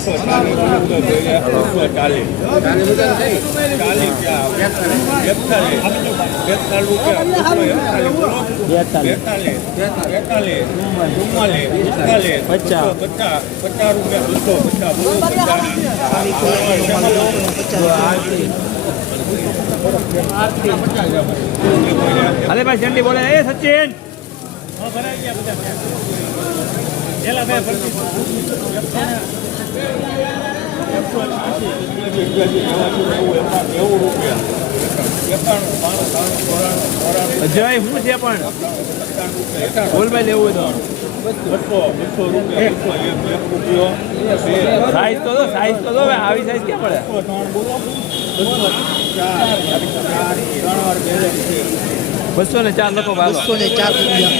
ચાલીસ એકતાલીસ બેતાલીસ તેતાલીસ ચુમ્માલીસ એસી આઠ ત્રણ મોનારી ચાલીસ ચાલીસ બસો ચાલીસ બસો ચાલીસ ચાલીસ એકતાલીસ બેતાલીસ રૂપિયા બેતાલીસ બેતાલીસ બેતાલીસ ચુમ્માલીસ પિસ્તાલીસ પચાસ. પચાસ પચાસ રૂપિયા બસો પચાસ બસો હાલે ભાઈ ચંડી બોલે એ સચિન નેવું રૂપિયા એકાણું બાણું ત્રાણું અજય, શું છે પણ? બોલભાઈ લેવું હોય તો. બસો રૂપિયા સાઈઝ તો દો, સાઈઝ તો દો આવી સાઈઝ ક્યાં પડે? બસો ને ચાર લખો બસો ને ચાર રૂપિયા.